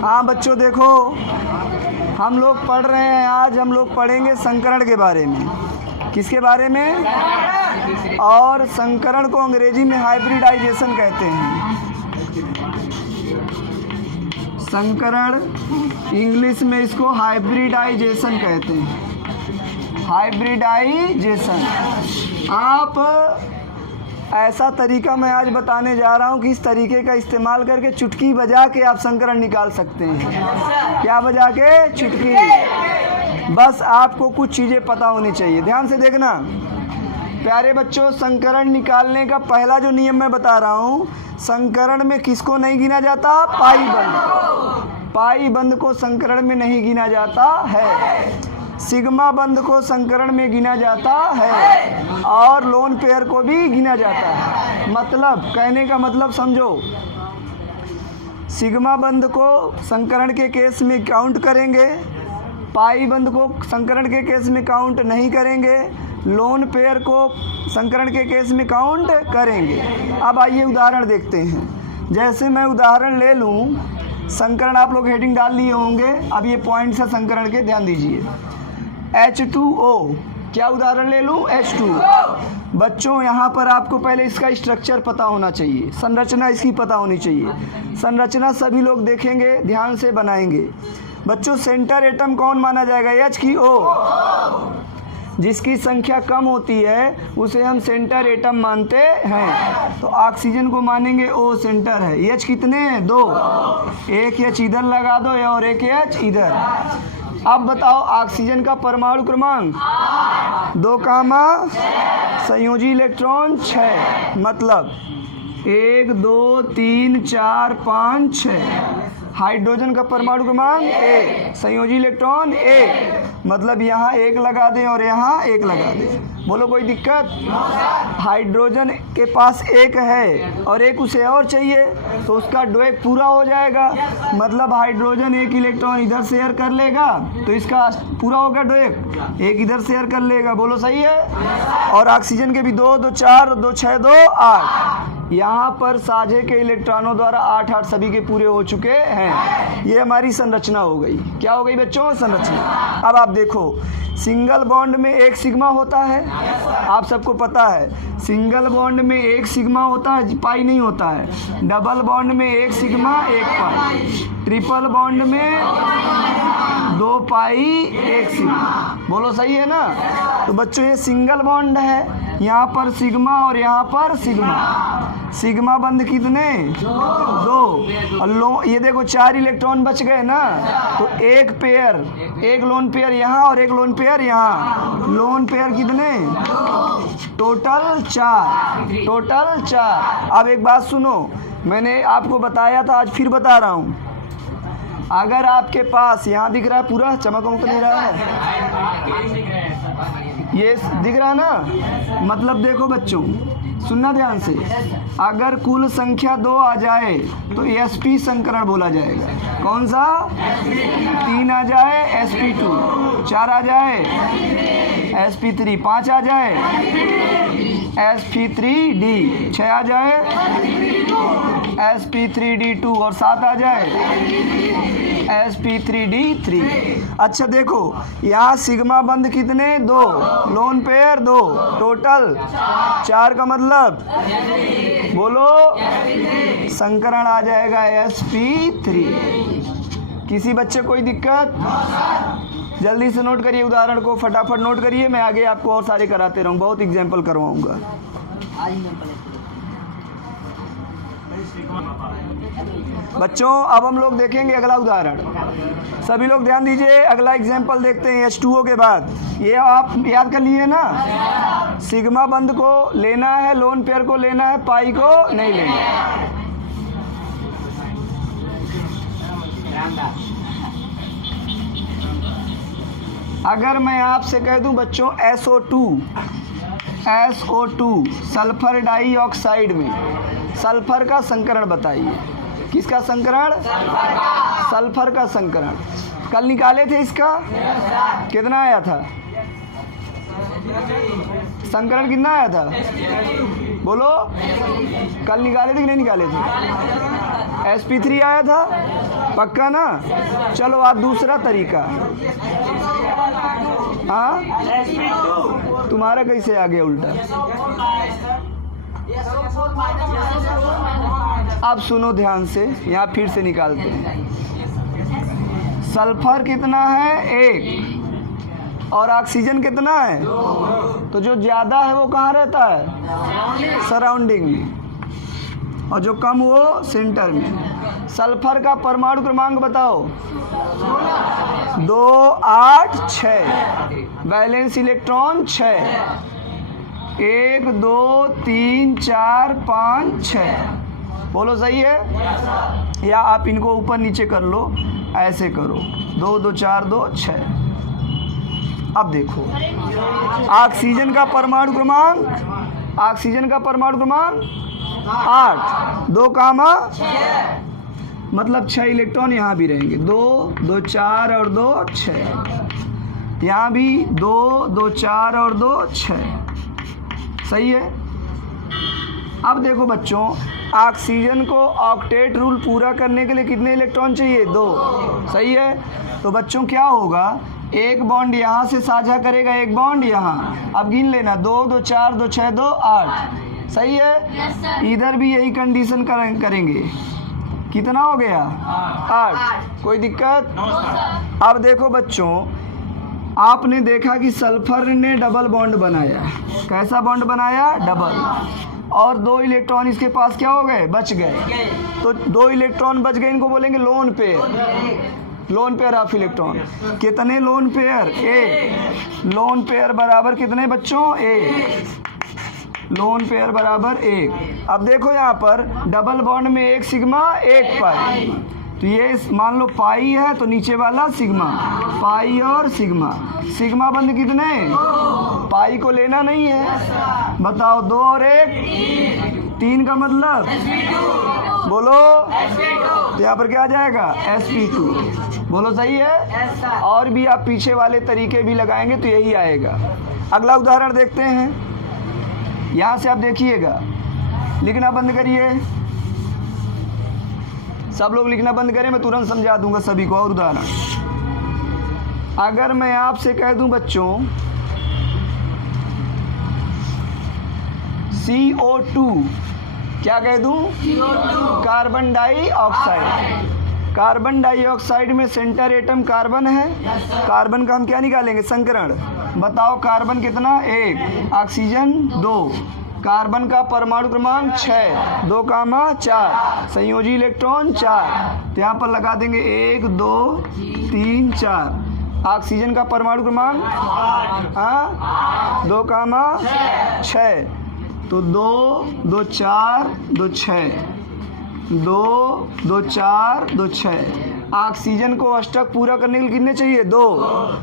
हाँ बच्चों देखो, हम लोग पढ़ रहे हैं, आज हम लोग पढ़ेंगे संकरण के बारे में। किसके बारे में? और संकरण को अंग्रेजी में हाइब्रिडाइजेशन कहते हैं। संकरण इंग्लिश में इसको हाइब्रिडाइजेशन कहते हैं। हाइब्रिडाइजेशन। आप ऐसा तरीका मैं आज बताने जा रहा हूँ कि इस तरीके का इस्तेमाल करके चुटकी बजा के आप संकरण निकाल सकते हैं। क्या बजा के? चुटकी। बस आपको कुछ चीज़ें पता होनी चाहिए, ध्यान से देखना प्यारे बच्चों। संकरण निकालने का पहला जो नियम मैं बता रहा हूँ, संकरण में किसको नहीं गिना जाता? पाई बंद। पाई बंद को संकरण में नहीं गिना जाता है। सिग्मा बंद को संकरण में गिना जाता है और लोन पेयर को भी गिना जाता है। मतलब कहने का मतलब समझो, सिग्मा बंद को संकरण के केस में काउंट करेंगे, पाई बंद को संकरण के केस में काउंट नहीं करेंगे, लोन पेयर को संकरण के केस में काउंट करेंगे। अब आइए उदाहरण देखते हैं। जैसे मैं उदाहरण ले लूँ, संकरण आप लोग हेडिंग डाल लिए होंगे। अब ये पॉइंट्स है संकरण के, ध्यान दीजिए। H2O, क्या उदाहरण ले लूँ? H2O। बच्चों यहाँ पर आपको पहले इसका स्ट्रक्चर पता होना चाहिए, संरचना इसकी पता होनी चाहिए। संरचना सभी लोग देखेंगे, ध्यान से बनाएंगे। बच्चों सेंटर एटम कौन माना जाएगा? H की O। जिसकी संख्या कम होती है उसे हम सेंटर एटम मानते हैं। तो ऑक्सीजन को मानेंगे O सेंटर है। H कितने हैं? 2। एक H इधर लगा दो और एक H इधर। अब बताओ ऑक्सीजन का परमाणु क्रमांक 2, संयोजी इलेक्ट्रॉन 6। मतलब 1 2 3 4 5 6। हाइड्रोजन का परमाणु क्रमांक 1, संयोजी इलेक्ट्रॉन 1। मतलब यहाँ 1 लगा दें और यहाँ 1 लगा दें। बोलो कोई दिक्कत? हाइड्रोजन के पास 1 है और 1 उसे और चाहिए, तो उसका डोएक पूरा हो जाएगा। मतलब हाइड्रोजन 1 इलेक्ट्रॉन इधर शेयर कर लेगा तो इसका पूरा होगा डोएक, 1 इधर शेयर कर लेगा। बोलो सही है? और ऑक्सीजन के भी 2 2 4 2 6 2 8। यहाँ पर साझे के इलेक्ट्रॉनों द्वारा 8 8 सभी के पूरे हो चुके हैं। ये हमारी संरचना हो गई। क्या हो गई बच्चों? संरचना। अब आप देखो, सिंगल बॉन्ड में 1 सिग्मा होता है, आप सबको पता है। सिंगल बॉन्ड में 1 सिग्मा होता है, पाई नहीं होता है। डबल बॉन्ड में 1 सिग्मा 1 पाई। ट्रिपल बॉन्ड में 2 पाई 1 सिग्मा। बोलो सही है ना? तो बच्चों ये सिंगल बॉन्ड है, यहाँ पर सिग्मा और यहाँ पर सिग्मा। सिग्मा बंद कितने? 2। और ये देखो 4 इलेक्ट्रॉन बच गए ना, तो एक पेयर, एक लोन पेयर यहाँ और एक लोन पेयर यहाँ। लोन पेयर कितने? टोटल 4। टोटल 4। अब एक बात सुनो, मैंने आपको बताया था, आज फिर बता रहा हूँ। अगर आपके पास यहाँ दिख रहा है पूरा, चमक तो नहीं रहा है, ये दिख रहा है ना? मतलब देखो बच्चों, सुनना ध्यान से, अगर कुल संख्या 2 आ जाए तो sp संकरण बोला जाएगा। कौन सा? 3 आ जाए sp2, 4 आ जाए sp3, 5 आ जाए sp3d, 6 आ जाए sp3d2 और 7 आ जाए sp3d3। अच्छा देखो, यहाँ सिग्मा बंद कितने? 2, लोन पेयर 2, टोटल 4 का मतलब बोलो संकरण आ जाएगा sp3। किसी बच्चे कोई दिक्कत? जल्दी से नोट करिए, उदाहरण को फटाफट नोट करिए, मैं आगे आपको और सारे कराते रहूँ, बहुत एग्जाम्पल करवाऊँगा। बच्चों अब हम लोग देखेंगे अगला उदाहरण। सभी लोग ध्यान दीजिए, अगला एग्जाम्पल देखते हैं H2O के बाद। ये आप याद कर लिए ना, सिग्मा बंद को लेना है, लोन पेयर को लेना है, पाई को नहीं लेना है। अगर मैं आपसे कह दूं बच्चों SO2 सल्फर डाइऑक्साइड में सल्फर का संकरण बताइए। किसका संकरण? सल्फर का संकरण। कल निकाले थे इसका, कितना आया था? संकरण कितना आया था? बोलो, कल निकाले थे कि नहीं निकाले थे? sp3 आया था, पक्का ना? चलो आज दूसरा तरीका। हाँ, तुम्हारा कैसे आ गया उल्टा? अब सुनो ध्यान से, यहाँ फिर से निकालते हैं। सल्फर कितना है? 1। और ऑक्सीजन कितना है? 2। तो जो ज़्यादा है वो कहाँ रहता है? सराउंडिंग में। और जो कम वो सेंटर में। सल्फर का परमाणु क्रमांक बताओ। 2, 8, 6। Valence electron 6। 1, 2, 3, 4, 5, 6। बोलो सही है? या आप इनको ऊपर नीचे कर लो, ऐसे करो। 2, 2, 4, 2, 6। अब देखो ऑक्सीजन का परमाणु क्रमांक, 8। 2, 6 मतलब 6 इलेक्ट्रॉन यहाँ भी रहेंगे। 2, 2, 4 और 2, 6। यहाँ भी 2, 2, 4 और 2, 6। सही है? अब देखो बच्चों, ऑक्सीजन को ऑक्टेट रूल पूरा करने के लिए कितने इलेक्ट्रॉन चाहिए? 2। सही है? तो बच्चों क्या होगा, एक बॉन्ड यहाँ से साझा करेगा, एक बॉन्ड यहाँ। अब गिन लेना, 2, 2, 4, 2, 6, 2, 8। सही है? इधर भी यही कंडीशन करेंगे। कितना हो गया? 8। कोई दिक्कत? अब देखो बच्चों, आपने देखा कि सल्फर ने डबल बॉन्ड बनाया। कैसा बॉन्ड बनाया? डबल। और 2 इलेक्ट्रॉन इसके पास क्या हो गए? बच गए। तो 2 इलेक्ट्रॉन बच गए, इनको बोलेंगे lone pair. Lone pair of electron. कितने लोन पेयर? 1। लोन पेयर बराबर कितने बच्चों? 1। लोन पेयर बराबर 1। अब देखो यहाँ पर डबल बॉन्ड में 1 सिग्मा 1 पाई। तो ये मान लो पाई है, तो नीचे वाला सिग्मा। पाई और सिग्मा। सिग्मा बंद कितने? पाई को लेना नहीं है। बताओ, 2 और 1 3 का मतलब बोलो। तो यहाँ पर क्या आ जाएगा? sp2। बोलो सही है? और भी आप पीछे वाले तरीके भी लगाएंगे तो यही आएगा। अगला उदाहरण देखते हैं। यहाँ से आप देखिएगा, लिखना बंद करिए। सब लोग लिखना बंद करें, मैं तुरंत समझा दूंगा सभी को। और उदाहरण, अगर मैं आपसे कह दूं बच्चों CO2, क्या कह दूं? Carbon dioxide. कार्बन डाइऑक्साइड में सेंटर एटम कार्बन है। कार्बन का हम क्या निकालेंगे? संकरण। बताओ कार्बन कितना? 1। ऑक्सीजन 2। कार्बन का परमाणु क्रमांक 6। 2, 4। संयोजी इलेक्ट्रॉन 4। तो यहाँ पर लगा देंगे 1, 2, 3, 4। ऑक्सीजन का परमाणु क्रमांक 2, 6। तो 2, 2, 4, 2, 6। 2, 2, 4, 2, 6। ऑक्सीजन को अष्टक पूरा करने के लिए कितने चाहिए? 2।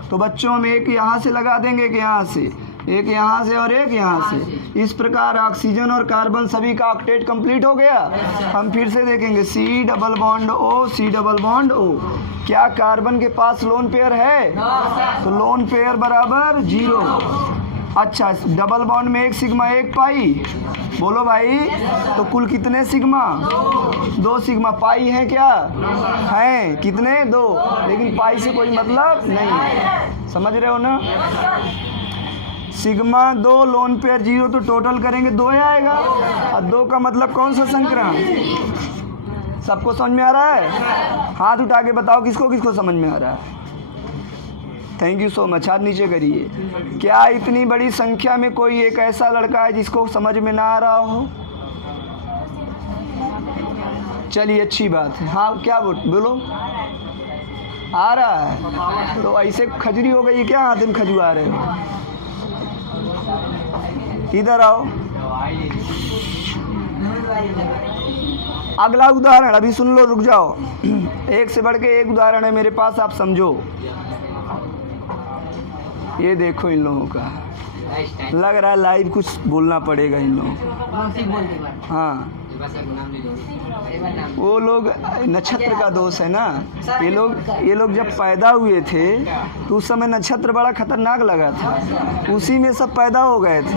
तो बच्चों हम एक यहाँ से लगा देंगे, एक यहाँ से, एक यहाँ से और एक यहाँ से। इस प्रकार ऑक्सीजन और कार्बन सभी का ऑक्टेट कंप्लीट हो गया। हम फिर से देखेंगे, C double bond O, C double bond O। क्या कार्बन के पास लोन पेयर है? तो लोन पेयर बराबर 0। अच्छा, डबल बॉन्ड में 1 सिग्मा 1 पाई। बोलो भाई, तो कुल कितने सिग्मा? 2 सिग्मा। पाई है क्या? हैं कितने? 2। लेकिन पाई से कोई मतलब नहीं है। समझ रहे हो ना? सिग्मा 2, लोन पेयर 0, तो टोटल करेंगे 2 आएगा। और 2 का मतलब कौन सा संकरण? सबको समझ में आ रहा है? हाथ उठा के बताओ किसको किसको समझ में आ रहा है। Thank you so much. हाथ नीचे करिए। क्या इतनी बड़ी संख्या में कोई एक ऐसा लड़का है जिसको समझ में ना आ रहा हो? चलिए, अच्छी बात है। हाँ, क्या बोलो? आ रहा है? तो ऐसे खजरी हो गई क्या? हाथ में खजुआ रहे हो? इधर आओ। अगला उदाहरण अभी सुन लो, रुक जाओ। एक से बढ़ के एक उदाहरण है मेरे पास, आप समझो। ये देखो इन लोगों का, लग रहा है लाइव कुछ बोलना पड़ेगा इन लोगों को। हाँ, वो लोग नक्षत्र का दोष है ना। ये लोग जब पैदा हुए थे तो उस समय नक्षत्र बड़ा खतरनाक लगा था, उसी में सब पैदा हो गए थे।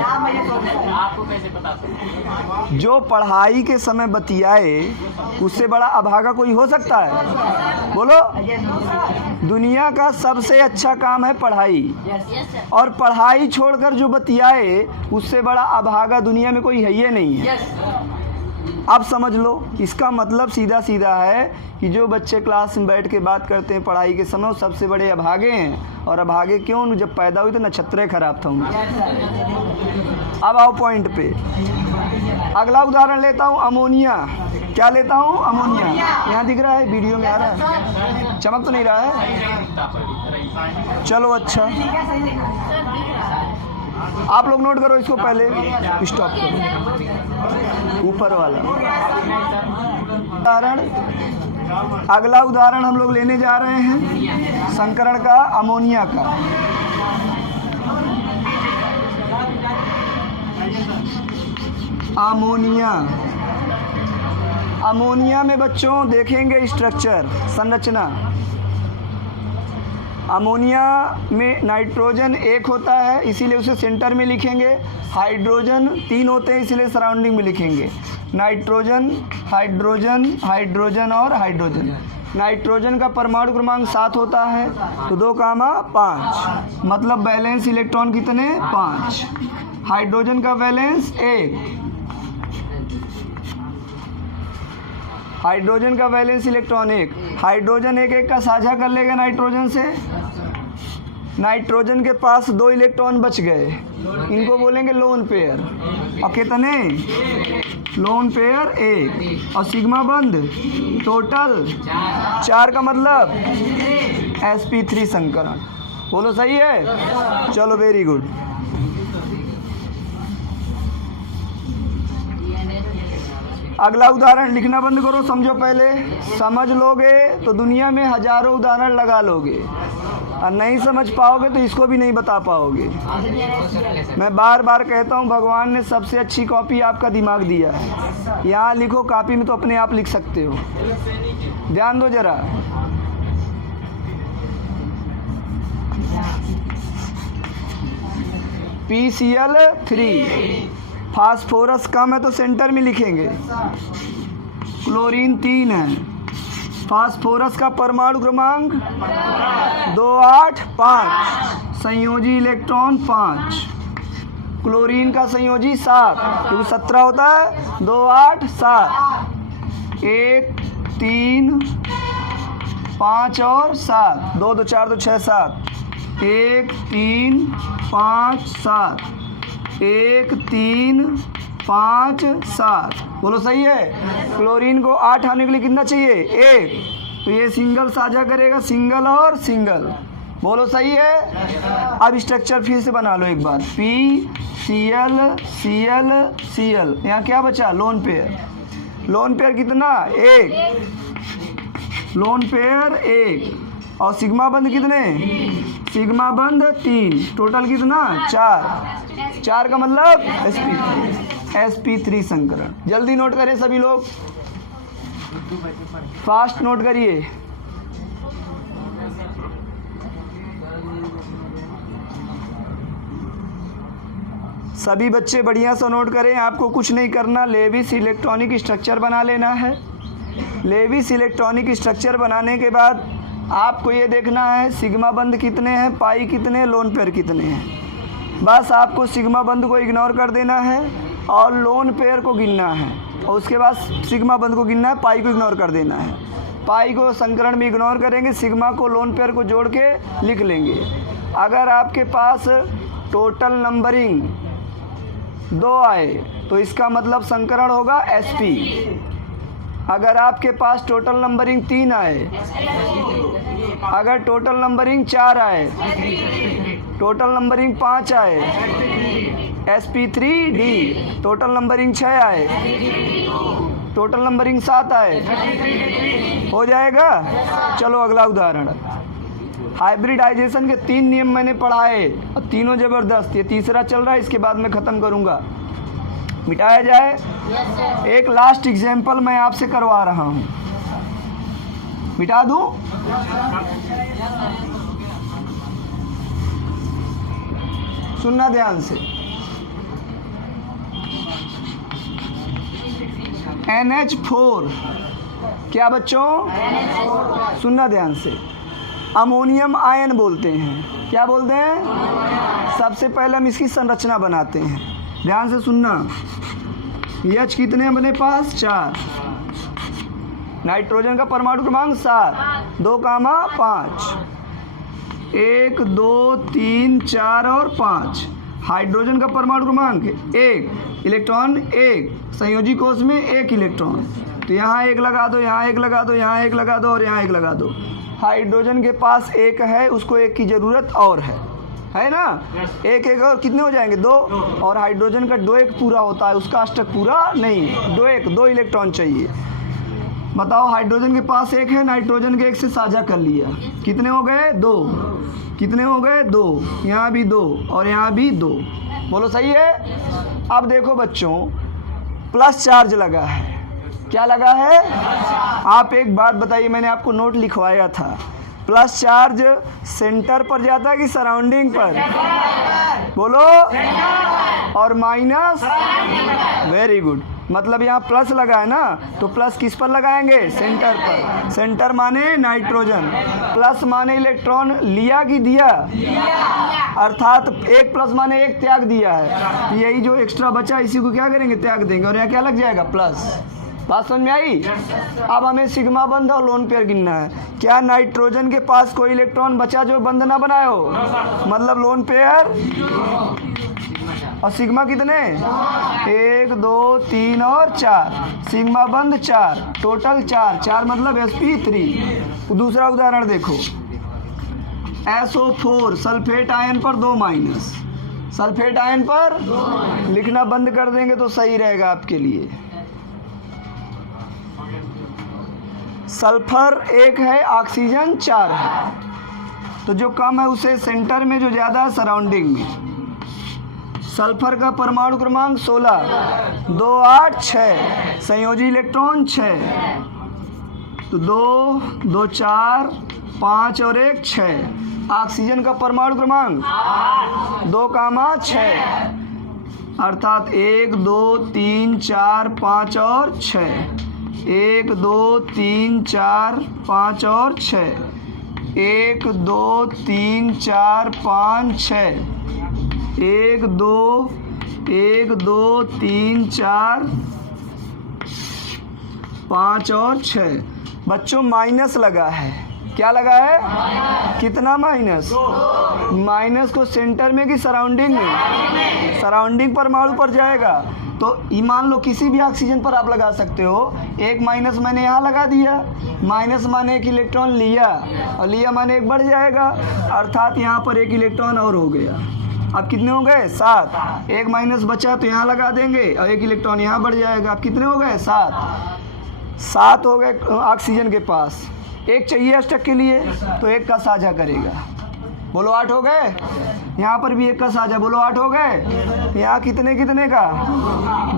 जो पढ़ाई के समय बतियाए उससे बड़ा अभागा कोई हो सकता है? बोलो। दुनिया का सबसे अच्छा काम है पढ़ाई, और पढ़ाई छोड़कर जो बतियाए उससे बड़ा अभागा दुनिया में कोई है ही नहीं है। अब समझ लो, इसका मतलब सीधा सीधा है कि जो बच्चे क्लास में बैठ के बात करते हैं पढ़ाई के समय वो सबसे बड़े अभागे हैं। और अभागे क्यों? जब पैदा हुई तो नक्षत्र खराब था उनका। अब आओ पॉइंट पे। अगला उदाहरण लेता हूँ, अमोनिया। क्या लेता हूँ? अमोनिया। यहाँ दिख रहा है, वीडियो में आ रहा है, चमक तो नहीं रहा है? चलो अच्छा, आप लोग नोट करो इसको, पहले स्टॉप करो ऊपर वाला उदाहरण। अगला उदाहरण हम लोग लेने जा रहे हैं संकरण का, अमोनिया का। अमोनिया। अमोनिया में बच्चों देखेंगे स्ट्रक्चर, संरचना। अमोनिया में नाइट्रोजन एक होता है इसीलिए उसे सेंटर में लिखेंगे। हाइड्रोजन 3 होते हैं इसलिए सराउंडिंग में लिखेंगे। नाइट्रोजन, हाइड्रोजन, हाइड्रोजन और हाइड्रोजन। नाइट्रोजन का परमाणु क्रमांक 7 होता है, तो 2, 5, मतलब बैलेंस इलेक्ट्रॉन कितने? 5। हाइड्रोजन का बैलेंस 1। हाइड्रोजन का वैलेंस इलेक्ट्रॉन 1। हाइड्रोजन एक का साझा कर लेगा नाइट्रोजन से। नाइट्रोजन के पास 2 इलेक्ट्रॉन बच गए, इनको बोलेंगे लोन पेयर। और कितने? Lone pair 1। और सिग्मा बंध टोटल 4 का मतलब sp3 संकरण। बोलो सही है? चलो वेरी गुड। अगला उदाहरण लिखना बंद करो, समझो पहले। समझ लोगे तो दुनिया में हजारों उदाहरण लगा लोगे, और नहीं समझ पाओगे तो इसको भी नहीं बता पाओगे। मैं बार बार कहता हूँ, भगवान ने सबसे अच्छी कॉपी आपका दिमाग दिया है। यहाँ लिखो, कॉपी में तो अपने आप लिख सकते हो। ध्यान दो जरा। PCl3। फास्फोरस कम है तो सेंटर में लिखेंगे। क्लोरीन 3 है। फास्फोरस का परमाणु क्रमांक 2, 8, 5। संयोजी इलेक्ट्रॉन 5। क्लोरीन का संयोजी 7, क्योंकि 17 होता है। 2, 8, 7। 1, 3, 5 और 7। 2, 2, 4, 2, 6, 7। 1, 3, 5, 7। 1, 3, 5, 7। बोलो सही है? क्लोरीन को 8 आने के लिए कितना चाहिए? 1। तो ये सिंगल साझा करेगा, सिंगल और सिंगल। बोलो सही है? अब स्ट्रक्चर फिर से बना लो एक बार। PCl Cl Cl। यहाँ क्या बचा? Lone pair. लोन पेयर कितना? 1। Lone pair 1। और सिग्मा बंध कितने? सिग्मा बंध 3। टोटल कितना? 4। 4 का मतलब sp3 संकरण। जल्दी नोट करें सभी लोग, फास्ट नोट करिए। सभी बच्चे बढ़िया से नोट करें। आपको कुछ नहीं करना, लेविस इलेक्ट्रॉनिक स्ट्रक्चर बना लेना है। लेविस इलेक्ट्रॉनिक स्ट्रक्चर बनाने के बाद आपको ये देखना है सिग्मा बंध कितने हैं, पाई कितने, लोन पेयर कितने हैं। बस आपको सिग्मा बंध को इग्नोर कर देना है और लोन पेयर को गिनना है, और उसके बाद सिग्मा बंध को गिनना है, पाई को इग्नोर कर देना है। पाई को संकरण में इग्नोर करेंगे, सिग्मा को लोन पेयर को जोड़ के लिख लेंगे। अगर आपके पास टोटल नंबरिंग 2 आए तो इसका मतलब संकरण होगा sp। अगर आपके पास टोटल नंबरिंग 3 आए, अगर टोटल नंबरिंग 4 आए, टोटल नंबरिंग 5 आए, sp3d। टोटल नंबरिंग 6 आए, टोटल नंबरिंग 7 आए, हो जाएगा। चलो अगला उदाहरण। हाइब्रिडाइजेशन के 3 नियम मैंने पढ़ाए और तीनों ज़बरदस्त। ये तीसरा चल रहा है, इसके बाद मैं ख़त्म करूँगा। मिटाया जाए। एक लास्ट एग्जाम्पल मैं आपसे करवा रहा हूँ, मिटा दूँ? सुनना ध्यान से। NH4 क्या बच्चों? सुनना ध्यान से। अमोनियम आयन बोलते हैं। क्या बोलते हैं? सबसे पहले हम इसकी संरचना बनाते हैं, ध्यान से सुनना। H कितने हैं अपने पास? 4। नाइट्रोजन का परमाणु क्रमांक 7, 2, 5, 1, 2, 3, 4 और 5। हाइड्रोजन का परमाणु क्रमांक 1, इलेक्ट्रॉन 1, संयोजी कोष में 1 इलेक्ट्रॉन। तो यहाँ 1 लगा दो, यहाँ 1 लगा दो, यहाँ 1 लगा दो और यहाँ 1 लगा दो। हाइड्रोजन के पास 1 है, उसको 1 की ज़रूरत और है ना? 1 और कितने हो जाएंगे? 2। और हाइड्रोजन का 2 1 पूरा होता है, उसका अष्टक पूरा नहीं। 2 इलेक्ट्रॉन चाहिए। बताओ, हाइड्रोजन के पास 1 है, नाइट्रोजन के 1 से साझा कर लिया, कितने हो गए? 2। कितने हो गए? 2। यहाँ भी 2 और यहाँ भी 2। बोलो सही है? अब देखो बच्चों, प्लस चार्ज लगा है। क्या लगा है? आप एक बात बताइए, मैंने आपको नोट लिखवाया था, प्लस चार्ज सेंटर पर जाता है कि सराउंडिंग पर? बोलो। और माइनस? Very good. मतलब यहाँ प्लस लगा है ना, तो प्लस किस पर लगाएंगे? सेंटर पर। सेंटर माने नाइट्रोजन, प्लस माने इलेक्ट्रॉन लिया कि दिया? अर्थात 1 प्लस माने 1 त्याग दिया है। यही जो एक्स्ट्रा बचा इसी को क्या करेंगे? त्याग देंगे। और यहाँ क्या लग जाएगा? प्लस। बात समझ में आई? अब हमें सिग्मा बंध और लोन पेयर गिनना है। क्या नाइट्रोजन के पास कोई इलेक्ट्रॉन बचा जो बंध ना बनाए हो? मतलब लोन पेयर। और सिग्मा कितने? 1, 2, 3 और 4। सिग्मा बंध 4, टोटल 4 मतलब sp3। दूसरा उदाहरण देखो, SO4 सल्फेट आयन पर 2 माइनस। सल्फेट आयन पर लिखना बंद कर देंगे तो सही रहेगा आपके लिए। सल्फर 1 है, ऑक्सीजन 4 है, तो जो कम है उसे सेंटर में, जो ज़्यादा है सराउंडिंग में। सल्फर का परमाणु क्रमांक 16, 2, 8, 6, संयोजी इलेक्ट्रॉन 6। तो 2, 2, 4, 5 और 1, 6। ऑक्सीजन का परमाणु क्रमांक 2, 6, अर्थात 1, 2, 3, 4, 5 और 6। 1, 2, 3, 4, 5 और 6। 1, 2, 3, 4, 5, 6। 1, 2, 3, 4, 5 और 6। बच्चों माइनस लगा है। क्या लगा है? कितना माइनस? माइनस को सेंटर में कि सराउंडिंग में? सराउंडिंग परमाणु पर जाएगा। तो मान लो किसी भी ऑक्सीजन पर आप लगा सकते हो। 1 माइनस मैंने यहाँ लगा दिया, माइनस माने 1 इलेक्ट्रॉन लिया, और लिया माने 1 बढ़ जाएगा, अर्थात यहाँ पर 1 इलेक्ट्रॉन और हो गया। अब कितने हो गए? 7। 1 माइनस बचा तो यहाँ लगा देंगे और 1 इलेक्ट्रॉन यहाँ बढ़ जाएगा। अब कितने हो गए? 7 हो गए ऑक्सीजन के पास। 1 चाहिए अष्टक के लिए, तो 1 का साझा करेगा। बोलो 8 हो गए। यहाँ पर भी 1 का साझा, बोलो 8 हो गए। यहाँ कितने का?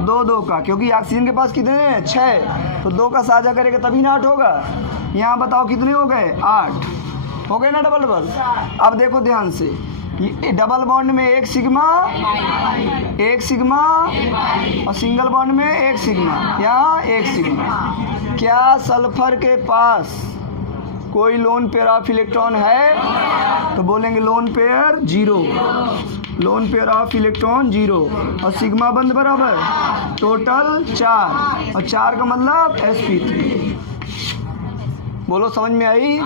2 का, क्योंकि ऑक्सीजन के पास कितने हैं? 6, तो 2 का साझा करेगा तभी ना 8 होगा। यहाँ बताओ कितने हो गए? 8 हो गए ना, डबल। अब देखो ध्यान से, डबल बॉन्ड में 1 सिग्मा और सिंगल बॉन्ड में 1 सिग्मा, यहाँ 1 सिग्मा। क्या सल्फर के पास कोई लोन पेयर ऑफ इलेक्ट्रॉन है? तो बोलेंगे lone pair 0, lone pair of electron 0। और सिग्मा बंध बराबर टोटल 4, और 4 का मतलब sp3। बोलो समझ में आई?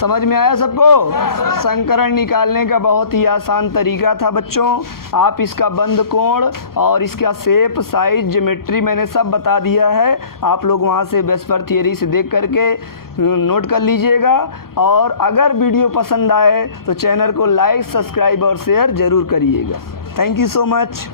समझ में आया सबको? संकरण निकालने का बहुत ही आसान तरीका था बच्चों। आप इसका बंध कोण और इसका शेप, साइज, ज्योमेट्री मैंने सब बता दिया है। आप लोग वहाँ से वेस्पर थियरी से देख करके नोट कर लीजिएगा। और अगर वीडियो पसंद आए तो चैनल को लाइक, सब्सक्राइब और शेयर ज़रूर करिएगा। Thank you so much.